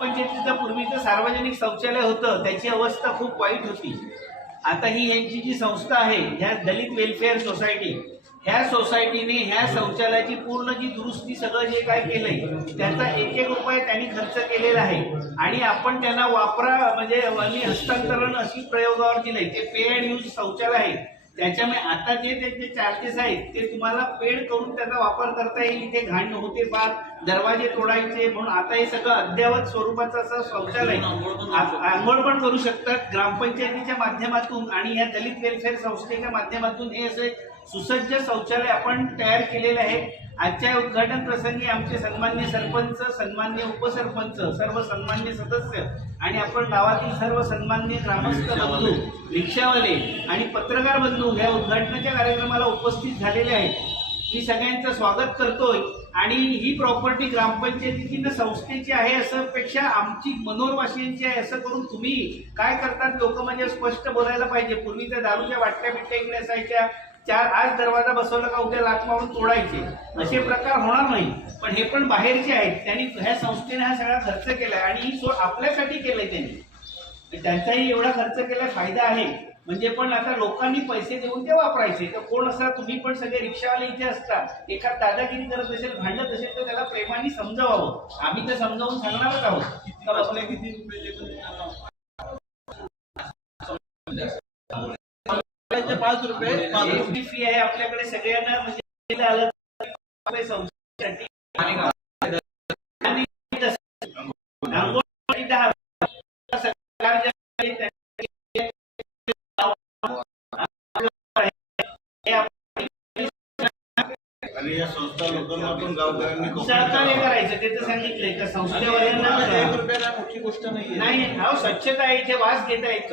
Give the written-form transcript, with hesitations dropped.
पंचायतीचं पूर्वीचं सार्वजनिक शौचालय होतं त्याची अवस्था खूप वाईट होती। आता ही यांची जी संस्था आहे ह्या दलित वेलफेअर सोसायटी, ह्या सोसायटीने ह्या शौचालयाची पूर्ण जी दुरुस्ती सगळं जे काय केलंय त्याचा एक रुपया त्यांनी खर्च केलेला आहे आणि आपण त्यांना वापरा म्हणजे हस्तांतरण अशी प्रयोगावर दिलंय। ते पे अँड यूज शौचालय आहे, त्याच्यामुळे आता जे त्याचे चार्जेस आहेत ते तुम्हाला पेड करून त्याचा वापर करता येईल। इथे घाण होते फार, दरवाजे तोडायचे, म्हणून आता हे सगळं अद्ययावत स्वरूपाचं असं शौचालय आंघोळ पण करू शकतात ग्रामपंचायतीच्या माध्यमातून आणि या दलित वेलफेअर संस्थेच्या माध्यमातून हे असे सुसज्ज शौचालय आपण तयार केलेले आहे। आजच्या उद्घाटन प्रसंगी आमचे सन्मान्य सरपंच, सन्मान्य उपसरपंच, सर्व सन्मान्य सदस्य आणि आपण गावातील सर्व सन्मान्य ग्रामस्थ बंधू, रिक्षावाले आणि पत्रकार बंधू या उद्घाटनाच्या कार्यक्रमाला उपस्थित झालेले आहेत। मी सगळ्यांचं स्वागत करतोय आणि ही प्रॉपर्टी ग्रामपंचायतीची न संस्थेची आहे असं पेक्षा आमची मनोरवासियांची आहे असं करून तुम्ही काय करतात लोक म्हणजे स्पष्ट बोलायला पाहिजे। पूर्वी त्या दारूच्या वाटल्या बिट्ट्या इकडे असायच्या, आज दरवाजा बसवला का उद्या लाथ मारून तोडायचे, असे प्रकार होणार नाही। पण हे पण बाहेरचे आहेत, त्यांनी ह्या संस्थेने हा सगळा खर्च केलाय आणि ही सोड आपल्यासाठी केलंय त्यांनी, त्यांचाही एवढा खर्च केलाय, फायदा आहे। म्हणजे पण आता लोकांनी पैसे देऊन ते वापरायचे तर कोण असा तुम्ही पण सगळे रिक्षावाले इथे असतात, एखाद दादागिरी करत असेल, भांडत असेल तर त्याला प्रेमाने समजावावं। आम्ही तर समजावून सांगणारच आहोत। आपल्या किती रुपये 5 रुपये फी आहे आपल्याकडे सगळ्यांना, म्हणजे आलं आणि या संस्था लोकांना पण गावकऱ्यांनी सहकार्य करायचं, ते तर सांगितलंय का संस्थेवाल्यांना 1 रुपया मोठी गोष्ट नाही। स्वच्छता आहे, इथे वास घेता येत